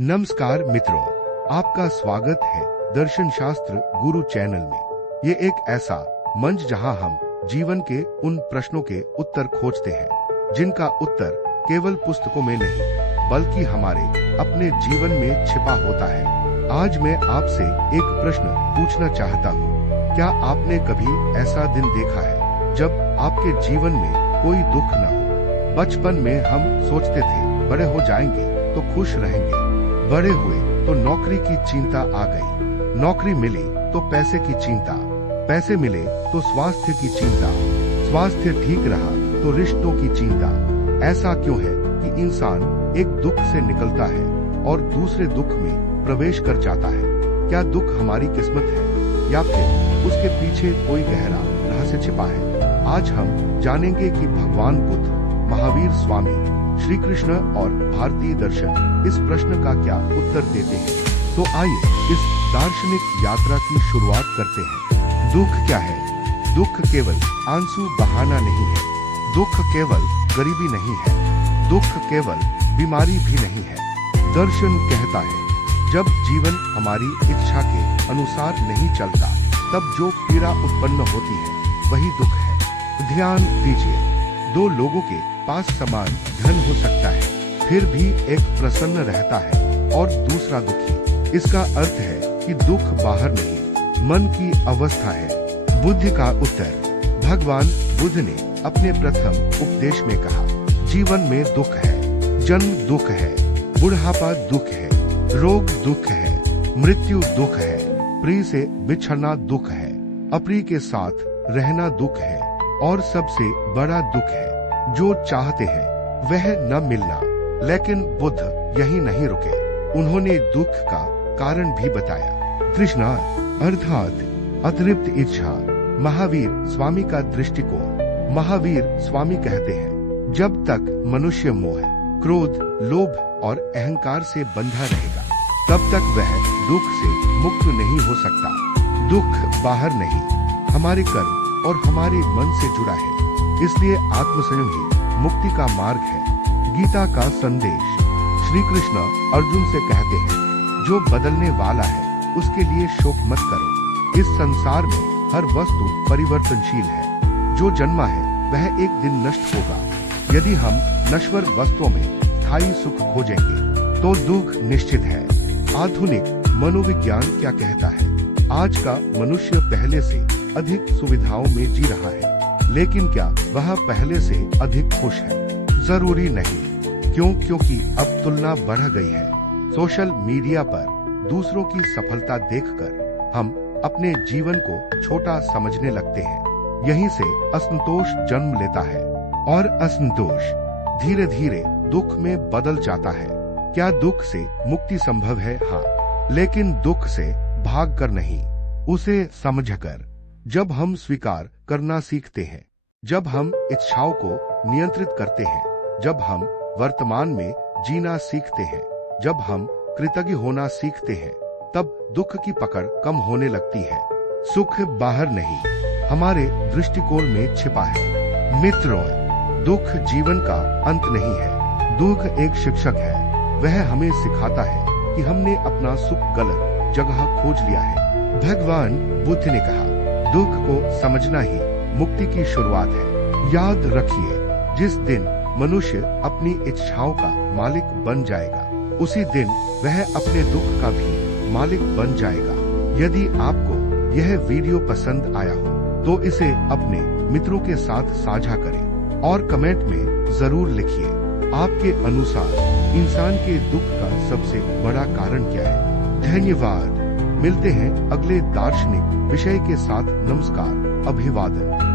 नमस्कार मित्रों, आपका स्वागत है दर्शन शास्त्र गुरु चैनल में। ये एक ऐसा मंच जहां हम जीवन के उन प्रश्नों के उत्तर खोजते हैं जिनका उत्तर केवल पुस्तकों में नहीं बल्कि हमारे अपने जीवन में छिपा होता है। आज मैं आपसे एक प्रश्न पूछना चाहता हूँ। क्या आपने कभी ऐसा दिन देखा है जब आपके जीवन में कोई दुख न हो? बचपन में हम सोचते थे बड़े हो जाएंगे तो खुश रहेंगे, बड़े हुए तो नौकरी की चिंता आ गई, नौकरी मिली तो पैसे की चिंता, पैसे मिले तो स्वास्थ्य की चिंता, स्वास्थ्य ठीक रहा तो रिश्तों की चिंता। ऐसा क्यों है कि इंसान एक दुख से निकलता है और दूसरे दुख में प्रवेश कर जाता है? क्या दुख हमारी किस्मत है या फिर उसके पीछे कोई गहरा रहस्य छिपा है? आज हम जानेंगे कि भगवान बुद्ध, महावीर स्वामी, श्री कृष्ण और भारतीय दर्शन इस प्रश्न का क्या उत्तर देते हैं। तो आइए इस दार्शनिक यात्रा की शुरुआत करते हैं। दुख क्या है? दुख केवल आंसू बहाना नहीं है, दुख केवल गरीबी नहीं है, दुख केवल बीमारी भी नहीं है। दर्शन कहता है जब जीवन हमारी इच्छा के अनुसार नहीं चलता तब जो पीड़ा उत्पन्न होती है वही दुख है। ध्यान दीजिए, दो लोगों के पास समान धन हो सकता है, फिर भी एक प्रसन्न रहता है और दूसरा दुखी। इसका अर्थ है कि दुख बाहर नहीं, मन की अवस्था है। बुद्ध का उत्तर। भगवान बुद्ध ने अपने प्रथम उपदेश में कहा, जीवन में दुख है, जन्म दुख है, बुढ़ापा दुख है, रोग दुख है, मृत्यु दुख है, प्रिय से बिछड़ना दुख है, अप्रिय के साथ रहना दुख है और सबसे बड़ा दुख है जो चाहते हैं वह न मिलना। लेकिन बुद्ध यही नहीं रुके, उन्होंने दुख का कारण भी बताया। तृष्णा अर्थात अतिरिक्त इच्छा। महावीर स्वामी का दृष्टिकोण। महावीर स्वामी कहते हैं जब तक मनुष्य मोह, क्रोध, लोभ और अहंकार से बंधा रहेगा तब तक वह दुख से मुक्त नहीं हो सकता। दुख बाहर नहीं, हमारे कर्म और हमारे मन से जुड़ा है। इसलिए आत्मसंयम ही मुक्ति का मार्ग है। गीता का संदेश। श्री कृष्ण अर्जुन से कहते हैं जो बदलने वाला है उसके लिए शोक मत करो। इस संसार में हर वस्तु परिवर्तनशील है, जो जन्मा है वह एक दिन नष्ट होगा। यदि हम नश्वर वस्तुओं में स्थायी सुख खोजेंगे तो दुख निश्चित है। आधुनिक मनोविज्ञान क्या कहता है? आज का मनुष्य पहले से अधिक सुविधाओं में जी रहा है, लेकिन क्या वह पहले से अधिक खुश है? जरूरी नहीं। क्यों? क्योंकि अब तुलना बढ़ गई है। सोशल मीडिया पर दूसरों की सफलता देखकर हम अपने जीवन को छोटा समझने लगते हैं। यहीं से असंतोष जन्म लेता है और असंतोष धीरे धीरे दुख में बदल जाता है। क्या दुख से मुक्ति संभव है? हाँ, लेकिन दुख से भागकर नहीं, उसे समझकर। जब हम स्वीकार करना सीखते हैं, जब हम इच्छाओं को नियंत्रित करते हैं, जब हम वर्तमान में जीना सीखते हैं, जब हम कृतज्ञ होना सीखते हैं, तब दुख की पकड़ कम होने लगती है। सुख बाहर नहीं, हमारे दृष्टिकोण में छिपा है। मित्रों, दुख जीवन का अंत नहीं है, दुख एक शिक्षक है। वह हमें सिखाता है कि हमने अपना सुख गलत जगह खोज लिया है। भगवान बुद्ध ने कहा, दुख को समझना ही मुक्ति की शुरुआत है। याद रखिए, जिस दिन मनुष्य अपनी इच्छाओं का मालिक बन जाएगा उसी दिन वह अपने दुख का भी मालिक बन जाएगा। यदि आपको यह वीडियो पसंद आया हो तो इसे अपने मित्रों के साथ साझा करें और कमेंट में जरूर लिखिए, आपके अनुसार इंसान के दुख का सबसे बड़ा कारण क्या है? धन्यवाद। मिलते हैं अगले दार्शनिक विषय के साथ। नमस्कार, अभिवादन।